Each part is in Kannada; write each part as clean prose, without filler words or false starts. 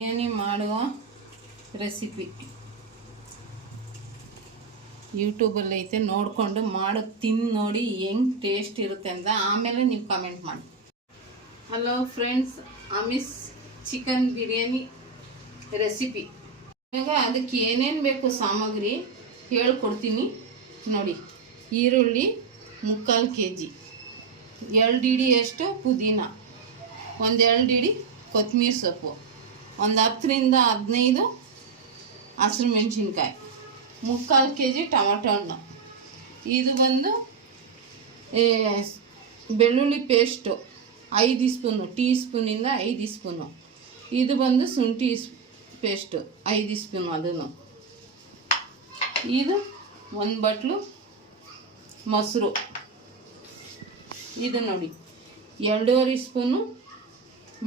ಬಿರಿಯಾನಿ ಮಾಡುವ ರೆಸಿಪಿ ಯೂಟ್ಯೂಬಲ್ಲಿ ಐತೆ, ನೋಡಿಕೊಂಡು ಮಾಡಿ ತಿಂದು ನೋಡಿ ಹೆಂಗೆ ಟೇಸ್ಟ್ ಇರುತ್ತೆ ಅಂತ ಆಮೇಲೆ ನೀವು ಕಮೆಂಟ್ ಮಾಡಿ. ಹಲೋ ಫ್ರೆಂಡ್ಸ್, ಅಮಿಸ್ ಚಿಕನ್ ಬಿರಿಯಾನಿ ರೆಸಿಪಿ. ಇವಾಗ ಅದಕ್ಕೆ ಏನೇನು ಬೇಕು ಸಾಮಗ್ರಿ ಹೇಳ್ಕೊಡ್ತೀನಿ ನೋಡಿ. ಈರುಳ್ಳಿ 3/4 kg, 2 ಹಿಡಿಯಷ್ಟು ಪುದೀನ, 1-2 ಹಿಡಿ ಕೊತ್ತಂಬರಿ ಸೊಪ್ಪು, 10ರಿಂದ 15 ಹಸಿರು ಮೆಣಸಿನ್ಕಾಯಿ, 3/4 kg ಟೊಮಟೊ ಹಣ್ಣು, ಇದು ಬಂದು ಬೆಳ್ಳುಳ್ಳಿ ಪೇಸ್ಟು 5 ಸ್ಪೂನು, ಟೀ ಸ್ಪೂನಿಂದ 5 ಸ್ಪೂನು, ಇದು ಬಂದು ಶುಂಠಿ ಪೇಸ್ಟು 5 ಸ್ಪೂನು, ಅದನ್ನು ಇದು 1 ಬಟ್ಲು ಮೊಸರು, ಇದು ನೋಡಿ 2.5 ಸ್ಪೂನು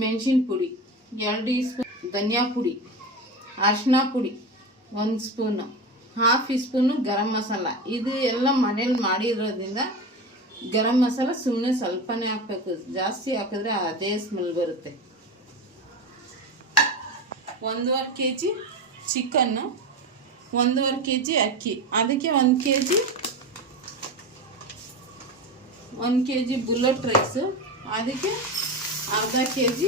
ಮೆಣಸಿನ ಪುಡಿ, 2 ಸ್ಪೂನ್ ಧನಿಯಾ ಪುಡಿ, ಅರಿಶಿನ ಪುಡಿ 1 ಸ್ಪೂನು, 1/2 ಸ್ಪೂನು ಗರಂ ಮಸಾಲ. ಇದು ಎಲ್ಲ ಮನೇಲಿ ಮಾಡಿರೋದ್ರಿಂದ ಗರಂ ಮಸಾಲ ಸುಮ್ಮನೆ ಸ್ವಲ್ಪನೇ ಹಾಕಬೇಕು, ಜಾಸ್ತಿ ಹಾಕಿದ್ರೆ ಅದೇ ಸ್ಮೆಲ್ ಬರುತ್ತೆ. 1.5 kg ಚಿಕನ್ನು, 1.5 kg ಅಕ್ಕಿ, ಅದಕ್ಕೆ 1 kg ಬುಲೆಟ್ ರೈಸು, ಅದಕ್ಕೆ ಅರ್ಧ kg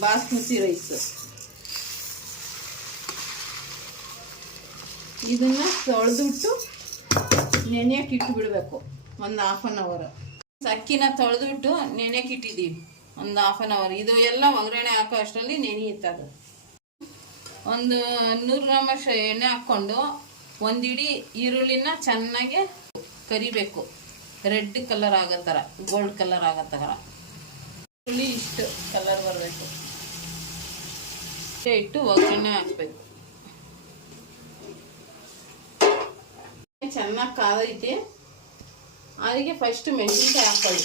ಬಾಸ್ಮತಿ ರೈಸು. ಇದನ್ನು ತೊಳೆದ್ಬಿಟ್ಟು ನೆನೆಯಕ್ಕೆ ಇಟ್ಟುಬಿಡಬೇಕು ಒಂದು 1/2 hour. ಅಕ್ಕಿನ ತೊಳೆದ್ಬಿಟ್ಟು ನೆನೆಯಕ್ಕೆ ಇಟ್ಟಿದ್ದೀವಿ ಒಂದು 1/2 hour. ಇದು ಎಲ್ಲ ಒಗ್ಗರಣೆ ಹಾಕೋ ಅಷ್ಟರಲ್ಲಿ ನೆನೆಯುತ್ತದೆ. ಒಂದು 100 ಗ್ರಾಮಷ್ಟು ಎಣ್ಣೆ ಹಾಕ್ಕೊಂಡು 1 ಹಿಡಿ ಈರುಳ್ಳಿನ ಚೆನ್ನಾಗಿ ಕರಿಬೇಕು, ರೆಡ್ ಕಲರ್ ಆಗೋ ಥರ, ಗೋಲ್ಡ್ ಕಲರ್ ಆಗೋ ಥರ ಈರುಳ್ಳಿ ಇಷ್ಟು ಕಲರ್ ಬರಬೇಕು. ಇಟ್ಟು ಒಗ್ಗರಣೆ ಹಾಕಬೇಕು. ಚೆನ್ನಾಗಿ ಕಾದೈತೆ, ಅದಕ್ಕೆ ಫಸ್ಟ್ ಮೆಣಸಿನ್ಕಾಯಿ ಹಾಕ್ಕೊಳ್ಳಿ,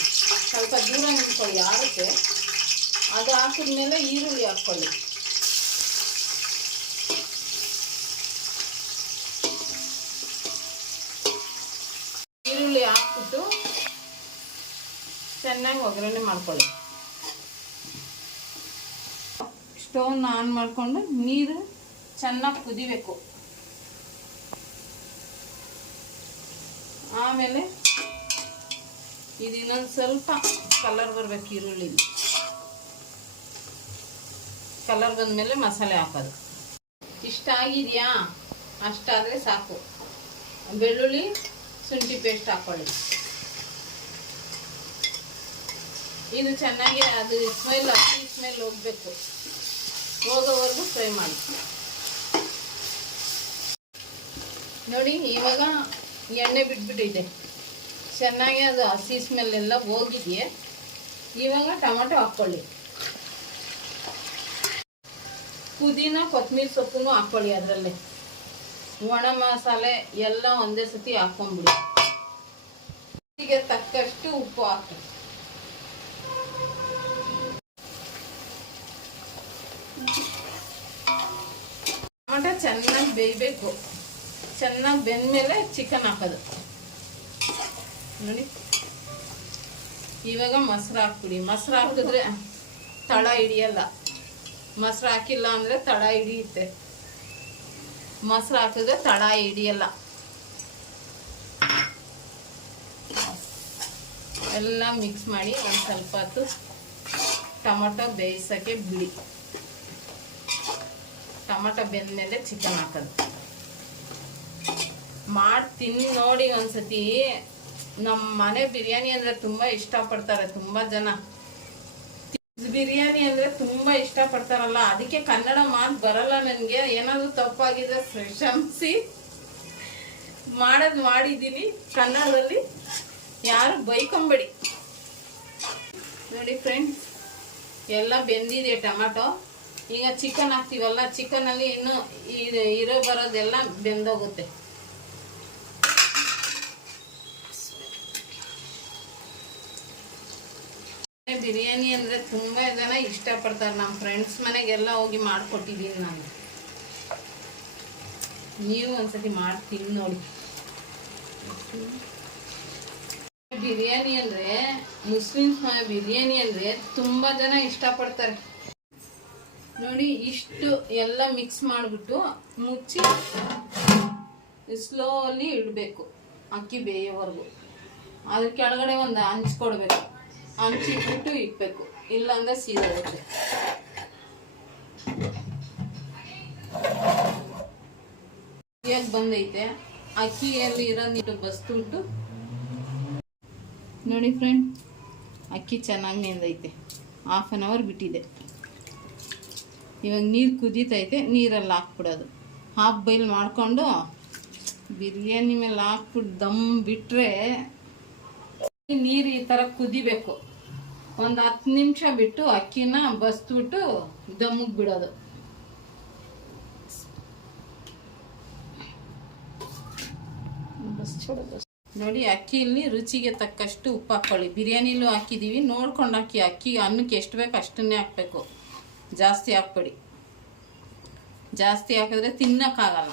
ಸ್ವಲ್ಪ ದೂರ ನಿಂತ್ಕೊಳ್ಳಿ ಆಗುತ್ತೆ. ಅದು ಹಾಕಿದ್ಮೇಲೆ ಈರುಳ್ಳಿ ಹಾಕ್ಕೊಳ್ಳಿ. ಈರುಳ್ಳಿ ಹಾಕ್ಬಿಟ್ಟು ಚೆನ್ನಾಗಿ ಒಗ್ಗರಣೆ ಮಾಡ್ಕೊಳ್ಳಿ. ಸ್ಟವ್ನ ಆನ್ ಮಾಡಿಕೊಂಡು ನೀರು ಚೆನ್ನಾಗಿ ಕುದಿಬೇಕು. ಆಮೇಲೆ ಇದು ಇನ್ನೊಂದು ಸ್ವಲ್ಪ ಕಲರ್ ಬರಬೇಕು, ಈರುಳ್ಳಿ ಕಲರ್ ಬಂದಮೇಲೆ ಮಸಾಲೆ ಹಾಕೋದು. ಇಷ್ಟ ಆಗಿದೆಯಾ? ಅಷ್ಟಾದರೆ ಸಾಕು. ಬೆಳ್ಳುಳ್ಳಿ ಶುಂಠಿ ಪೇಸ್ಟ್ ಹಾಕ್ಕೊಳ್ಳಿ. ಇದು ಚೆನ್ನಾಗಿ ಅದು ಸ್ಮೆಲ್, ಹಸಿ ಸ್ಮೆಲ್ ಹೋಗಬೇಕು, ಹೋಗೋವರೆಗೂ ಫ್ರೈ ಮಾಡಿ ನೋಡಿ. ಇವಾಗ ಎಣ್ಣೆ ಬಿಟ್ಬಿಟ್ಟಿದೆ, ಚೆನ್ನಾಗಿ ಅದು ಹಸಿ ಸ್ಮೆಲ್ ಎಲ್ಲ ಹೋಗಿದೆಯೇ. ಇವಾಗ ಟೊಮಟೊ ಹಾಕ್ಕೊಳ್ಳಿ, ಪುದೀನ ಕೊತ್ತಂಬರಿ ಸೊಪ್ಪು ಹಾಕ್ಕೊಳ್ಳಿ, ಅದರಲ್ಲೇ ಒಣ ಮಸಾಲೆ ಎಲ್ಲ ಒಂದೇ ಸತಿ ಹಾಕ್ಕೊಂಬಿಡಿ. ಈಗ ತಕ್ಕಷ್ಟು ಉಪ್ಪು ಹಾಕಿ, ಟೊಮಟೊ ಚೆನ್ನಾಗಿ ಬೇಯಬೇಕು. ಚೆನ್ನಾಗಿ ಬೆಂದಮೇಲೆ ಚಿಕನ್ ಹಾಕೋದು ನೋಡಿ. ಇವಾಗ ಮೊಸರು ಹಾಕ್ಬಿಡಿ. ಮೊಸರು ಹಾಕಿದ್ರೆ ತಳ ಹಿಡಿಯಲ್ಲ, ಮೊಸರು ಹಾಕಿಲ್ಲ ಅಂದರೆ ತಳ ಹಿಡಿಯುತ್ತೆ, ಮೊಸರು ಹಾಕಿದ್ರೆ ತಳ ಹಿಡಿಯಲ್ಲ. ಎಲ್ಲ ಮಿಕ್ಸ್ ಮಾಡಿ ಒಂದು ಸ್ವಲ್ಪ ಹೊತ್ತು ಟೊಮಟೊ ಬೇಯಿಸೋಕ್ಕೆ ಬಿಡಿ. ಟೊಮಟೊ ಬೆಂದಮೇಲೆ ಚಿಕನ್ ಹಾಕೋದು. ಮಾಡಿ ತಿಂದು ನೋಡಿ ಒಂದ್ಸತಿ. ನಮ್ಮ ಮನೆ ಬಿರಿಯಾನಿ ಅಂದರೆ ತುಂಬ ಇಷ್ಟಪಡ್ತಾರೆ ತುಂಬ ಜನ. ಬಿರಿಯಾನಿ ಅಂದರೆ ತುಂಬ ಇಷ್ಟಪಡ್ತಾರಲ್ಲ, ಅದಕ್ಕೆ ಕನ್ನಡ ಮಾತು ಬರಲ್ಲ ನನಗೆ. ಏನಾದರೂ ತಪ್ಪಾಗಿದ್ರೆ ಕ್ಷಮಿಸಿ. ಮಾಡಿದ್ದೀನಿ ಕನ್ನಡದಲ್ಲಿ, ಯಾರು ಬೈಕೊಂಬೇಡಿ. ನೋಡಿ ಫ್ರೆಂಡ್ಸ್, ಎಲ್ಲ ಬೆಂದಿದೆ ಟೊಮಟೊ. ಈಗ ಚಿಕನ್ ಹಾಕ್ತೀವಲ್ಲ, ಚಿಕನಲ್ಲಿ ಇನ್ನೂ ಇರೋ ಬರೋದೆಲ್ಲ ಬೆಂದೋಗುತ್ತೆ. ಬಿರಿಯಾನಿ ಅಂದರೆ ತುಂಬ ಜನ ಇಷ್ಟಪಡ್ತಾರೆ. ನಮ್ಮ ಫ್ರೆಂಡ್ಸ್ ಮನೆಗೆಲ್ಲ ಹೋಗಿ ಮಾಡಿಕೊಟ್ಟಿದ್ದೀನಿ ನಾನು. ನೀವು ಒಂದ್ಸತಿ ಮಾಡಿ ತಿಂದು ನೋಡಿ. ಬಿರಿಯಾನಿ ಅಂದರೆ ಮುಸ್ಲಿಮ್ಸ್ ಬಿರಿಯಾನಿ ಅಂದರೆ ತುಂಬ ಜನ ಇಷ್ಟಪಡ್ತಾರೆ. ನೋಡಿ ಇಷ್ಟು ಎಲ್ಲ ಮಿಕ್ಸ್ ಮಾಡಿಬಿಟ್ಟು ಮುಚ್ಚಿ ಸ್ಲೋಲಿ ಇಡಬೇಕು, ಅಕ್ಕಿ ಬೇಯೋವರೆಗೂ. ಅದ್ರ ಕೆಳಗಡೆ ಒಂದು ಹಂಚು ಕೊಡಬೇಕು, ಹಂಚಿಟ್ಬಿಟ್ಟು ಇಕ್ಬೇಕು, ಇಲ್ಲಾಂದ್ರೆ ಸೀದೋಗುತ್ತೆ. ಹೇಗೆ ಬಂದೈತೆ ಅಕ್ಕಿಯಲ್ಲಿ ಇರೋ ನೀರು ಬಸ್ಬಿಟ್ಟು ನೋಡಿ ಫ್ರೆಂಡ್, ಅಕ್ಕಿ ಚೆನ್ನಾಗಿ ನೆಂದೈತೆ. 1/2 ಅವರ್ ಬಿಟ್ಟಿದೆ. ಇವಾಗ ನೀರು ಕುದೀತೈತೆ, ನೀರಲ್ಲಿ ಹಾಕ್ಬಿಡೋದು. ಹಾಫ್ ಬಾಯ್ಲ್ ಮಾಡಿಕೊಂಡು ಬಿರಿಯಾನಿ ಮೇಲೆ ಹಾಕ್ಬಿಟ್ಟು ದಮ್ ಬಿಟ್ಟರೆ ನೀರು ಈ ಥರ ಕುದಿಬೇಕು. ಒಂದು 10 ನಿಮಿಷ ಬಿಟ್ಟು ಅಕ್ಕಿನ ಬಸ್ಬಿಟ್ಟು ದಮ್ಮಿಗೆ ಬಿಡೋದು. ನೋಡಿ, ಅಕ್ಕಿಯಲ್ಲಿ ರುಚಿಗೆ ತಕ್ಕಷ್ಟು ಉಪ್ಪು ಹಾಕ್ಕೊಳ್ಳಿ. ಬಿರಿಯಾನಿಲೂ ಹಾಕಿದ್ದೀವಿ, ನೋಡ್ಕೊಂಡು ಹಾಕಿ. ಅಕ್ಕಿ ಅನ್ನಕ್ಕೆ ಎಷ್ಟು ಬೇಕು ಅಷ್ಟನ್ನೇ ಹಾಕಬೇಕು, ಜಾಸ್ತಿ ಹಾಕ್ಬೇಡಿ. ಜಾಸ್ತಿ ಹಾಕಿದ್ರೆ ತಿನ್ನೋಕ್ಕಾಗಲ್ಲ.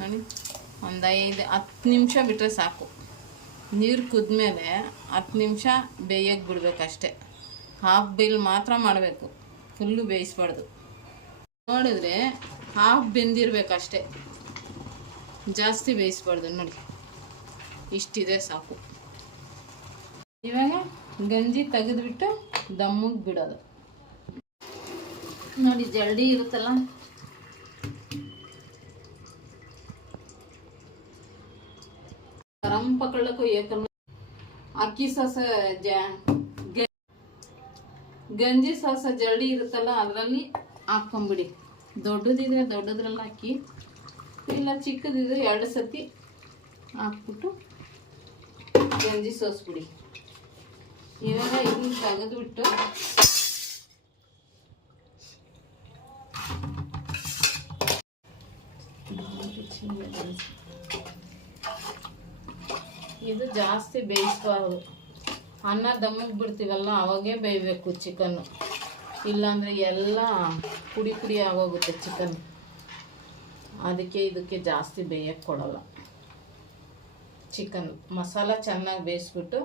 ನೋಡಿ, ಒಂದು 5-10 ನಿಮಿಷ ಬಿಟ್ಟರೆ ಸಾಕು. ನೀರು ಕುದ್ಮೇಲೆ 10 ನಿಮಿಷ ಬೇಯಕ್ಕೆ ಬಿಡ್ಬೇಕಷ್ಟೆ. ಹಾಫ್ ಬಾಯ್ಲ್ ಮಾತ್ರ ಮಾಡಬೇಕು, ಫುಲ್ಲು ಬೇಯಿಸ್ಬಾರ್ದು. ನೋಡಿದ್ರೆ ಹಾಫ್ ಬೆಂದಿರ್ಬೇಕಷ್ಟೆ, ಜಾಸ್ತಿ ಬೇಯಿಸ್ಬಾರ್ದು. ನೋಡಿ, ಇಷ್ಟಿದೆ ಸಾಕು. ಇವಾಗ ಗಂಜಿ ತೆಗೆದುಬಿಟ್ಟು ದಮ್ಮಿಗೆ ಬಿಡೋದು. ನೋಡಿ, ಜಲ್ದಿ ಇರುತ್ತಲ್ಲ, ಗರಂ ಪಕೊಳ್ಳಕ್ಕೂ ಏಕನ್ನ ಅಕ್ಕಿ ಸಾಸ ಗಂಜಿ ಸಾಸ ಜಲ್ದಿ ಇರುತ್ತಲ್ಲ, ಅದರಲ್ಲಿ ಹಾಕ್ಕೊಂಬಿಡಿ. ದೊಡ್ಡದಿದ್ರೆ ದೊಡ್ಡದ್ರಲ್ಲಿ ಹಾಕಿ, ಇಲ್ಲ ಚಿಕ್ಕದಿದ್ರೆ 2 ಸತಿ ಹಾಕ್ಬಿಟ್ಟು ಗಂಜಿ ಸೋಸ್ಬಿಡಿ. ಇವಾಗ ಇದನ್ನ ತೆಗೆದುಬಿಟ್ಟು ಇದು ಜಾಸ್ತಿ ಬೇಯಿಸ್ಬಾರ್ದು. ಅನ್ನ ದಮ್ಮಿಗೆ ಬಿಡ್ತೀವಲ್ಲ ಅವಾಗೇ ಬೇಯಬೇಕು ಚಿಕನ್ನು, ಇಲ್ಲಾಂದರೆ ಎಲ್ಲ ಪುಡಿ ಪುಡಿ ಆಗೋಗುತ್ತೆ ಚಿಕನ್. ಅದಕ್ಕೆ ಇದಕ್ಕೆ ಜಾಸ್ತಿ ಬೇಯಕ್ಕೆ ಕೊಡಲ್ಲ. ಚಿಕನ್ ಮಸಾಲ ಚೆನ್ನಾಗಿ ಬೇಯಿಸ್ಬಿಟ್ಟು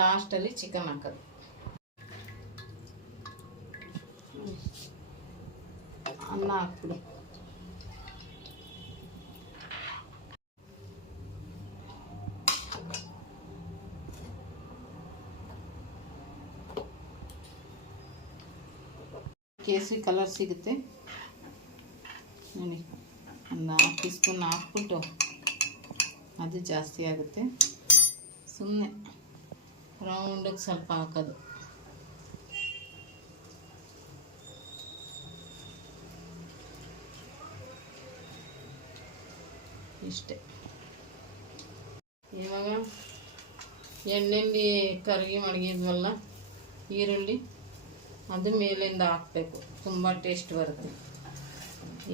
ಲಾಸ್ಟಲ್ಲಿ ಚಿಕನ್ ಹಾಕೋದು. ಅನ್ನ ಹಾಕ್ಬಿಡಿ. ಕೇಸರಿ ಕಲರ್ ಸಿಗುತ್ತೆ ನೋಡಿ. ಒಂದು 1/2 ಟೀ ಸ್ಪೂನ್ ಹಾಕ್ಬಿಟ್ಟು, ಅದು ಜಾಸ್ತಿ ಆಗುತ್ತೆ. ಸುಮ್ಮನೆ ರೌಂಡಿಗೆ ಸ್ವಲ್ಪ ಹಾಕೋದು. ಇಷ್ಟೇ. ಇವಾಗ ಎಣ್ಣೆಯಲ್ಲಿ ಕರಗಿ ಮಡಗಿದ್ವಲ್ಲ ಈರುಳ್ಳಿ, ಅದು ಮೇಲಿಂದ ಹಾಕಬೇಕು, ತುಂಬ ಟೇಸ್ಟ್ ಬರುತ್ತೆ.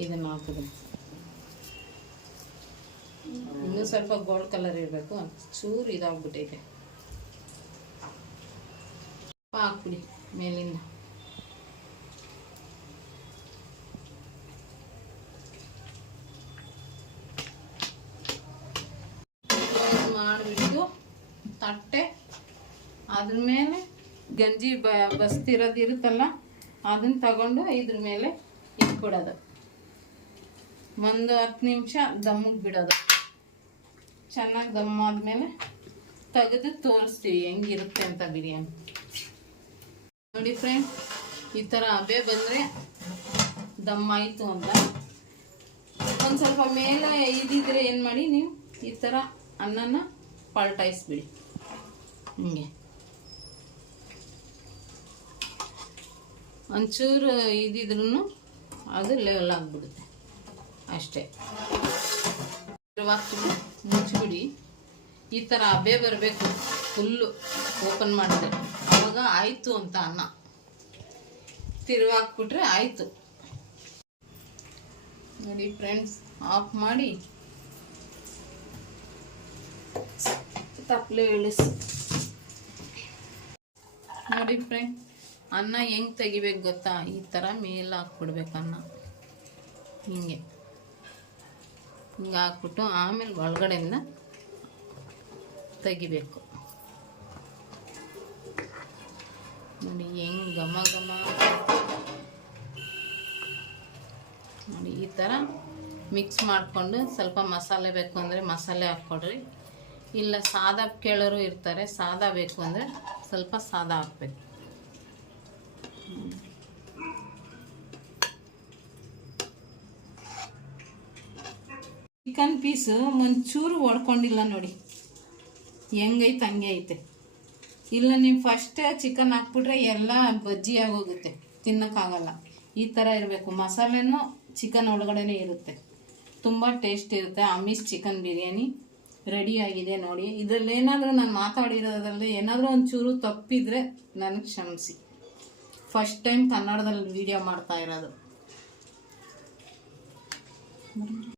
ಇದನ್ನು ಹಾಕಿದ್ರೆ ಇನ್ನೂ ಸ್ವಲ್ಪ ಗೋಲ್ಡ್ ಕಲರ್ ಇರಬೇಕು, ಚೂರು ಇದಾಗ್ಬಿಟ್ಟೈತೆ. ಹಾಕ್ಬಿಡಿ ಮೇಲಿಂದ. ಮಾಡಿಬಿಟ್ಟು ತಟ್ಟೆ ಅದ್ರ ಮೇಲೆ ಗಂಜಿ ಬಸ್ತಿರೋದು ಇರುತ್ತಲ್ಲ, ಅದನ್ನು ತಗೊಂಡು ಇದ್ರ ಮೇಲೆ ಇಟ್ಬಿಡೋದು. ಒಂದು 10 ನಿಮಿಷ ದಮ್ಮಿಗೆ ಬಿಡೋದು. ಚೆನ್ನಾಗಿ ದಮ್ ಆದಮೇಲೆ ತೆಗೆದು ತೋರಿಸ್ತೀವಿ ಹೆಂಗಿರುತ್ತೆ ಅಂತ ಬಿರಿಯಾನಿ. ನೋಡಿ ಫ್ರೆಂಡ್, ಈ ಥರ ಹಬೆ ಬಂದರೆ ದಮ್ ಆಯಿತು ಅಂತ. ಒಂದು ಸ್ವಲ್ಪ ಮೇಲೆ ಇದಿದ್ರೆ ಏನು ಮಾಡಿ, ನೀವು ಈ ಥರ ಅನ್ನನ ಪಲ್ಟಾಯಿಸ್ಬಿಡಿ. ಹಿಂಗೆ ಒಂಚೂರು ಇದಿದ್ರೂ ಅದು ಲೆವೆಲ್ ಆಗಿಬಿಡುತ್ತೆ ಅಷ್ಟೇ. ಮುಚ್ಚಿಬಿಡಿ. ಈ ಥರ ಹಬೆ ಬರಬೇಕು, ಫುಲ್ಲು ಓಪನ್ ಮಾಡಿದ್ರೆ ಆವಾಗ ಆಯಿತು ಅಂತ ಅನ್ನ. ತಿರುವಾಕ್ಬಿಟ್ರೆ ಆಯಿತು. ನೋಡಿ ಫ್ರೆಂಡ್ಸ್, ಆಫ್ ಮಾಡಿ ತಪ್ಪಲೆ ಇಳಿಸಿ. ನೋಡಿ ಫ್ರೆಂಡ್, ಅನ್ನ ಹೆಂಗೆ ತೆಗಿಬೇಕು ಗೊತ್ತಾ? ಈ ಥರ ಮೇಲೆ ಹಾಕ್ಬಿಡ್ಬೇಕು ಅನ್ನ, ಹಿಂಗೆ ಹಾಕ್ಬಿಟ್ಟು ಆಮೇಲೆ ಒಳಗಡೆಯಿಂದ ತೆಗಿಬೇಕು. ನೋಡಿ ಹೆಂಗೆ ಘಮ ಘಮ ನೋಡಿ. ಈ ಥರ ಮಿಕ್ಸ್ ಮಾಡಿಕೊಂಡು ಸ್ವಲ್ಪ ಮಸಾಲೆ ಬೇಕು ಅಂದರೆ ಮಸಾಲೆ ಹಾಕ್ಕೊಡ್ರಿ. ಇಲ್ಲ ಸಾದಾ ಕೇಳೋರು ಇರ್ತಾರೆ, ಸಾದಾ ಬೇಕು ಅಂದರೆ ಸ್ವಲ್ಪ ಸಾದಾ ಹಾಕ್ಬೇಕು. ಚಿಕನ್ ಪೀಸು ಒಂಚೂರು ಒಡ್ಕೊಂಡಿಲ್ಲ ನೋಡಿ, ಹೆಂಗೈತೆ ಹಂಗೆ ಐತೆ. ಇಲ್ಲ ನೀವು ಫಸ್ಟೇ ಚಿಕನ್ ಹಾಕ್ಬಿಟ್ರೆ ಎಲ್ಲ ಬಜ್ಜಿ ಆಗೋಗುತ್ತೆ, ತಿನ್ನೋಕ್ಕಾಗಲ್ಲ. ಈ ಥರ ಇರಬೇಕು. ಮಸಾಲೆನೂ ಚಿಕನ್ ಒಳಗಡೆನೇ ಇರುತ್ತೆ, ತುಂಬ ಟೇಸ್ಟ್ ಇರುತ್ತೆ. ಅಮೀಸ್ ಚಿಕನ್ ಬಿರಿಯಾನಿ ರೆಡಿ ಆಗಿದೆ ನೋಡಿ. ಇದರಲ್ಲಿ ಏನಾದರೂ ನಾನು ಮಾತಾಡಿರೋದ್ರಲ್ಲಿ ಏನಾದರೂ ಒಂಚೂರು ತಪ್ಪಿದರೆ ನನಗೆ ಕ್ಷಮಿಸಿ. ಫಸ್ಟ್ ಟೈಮ್ ಕನ್ನಡದಲ್ಲಿ ವೀಡಿಯೋ ಮಾಡ್ತಾ ಇರೋದು.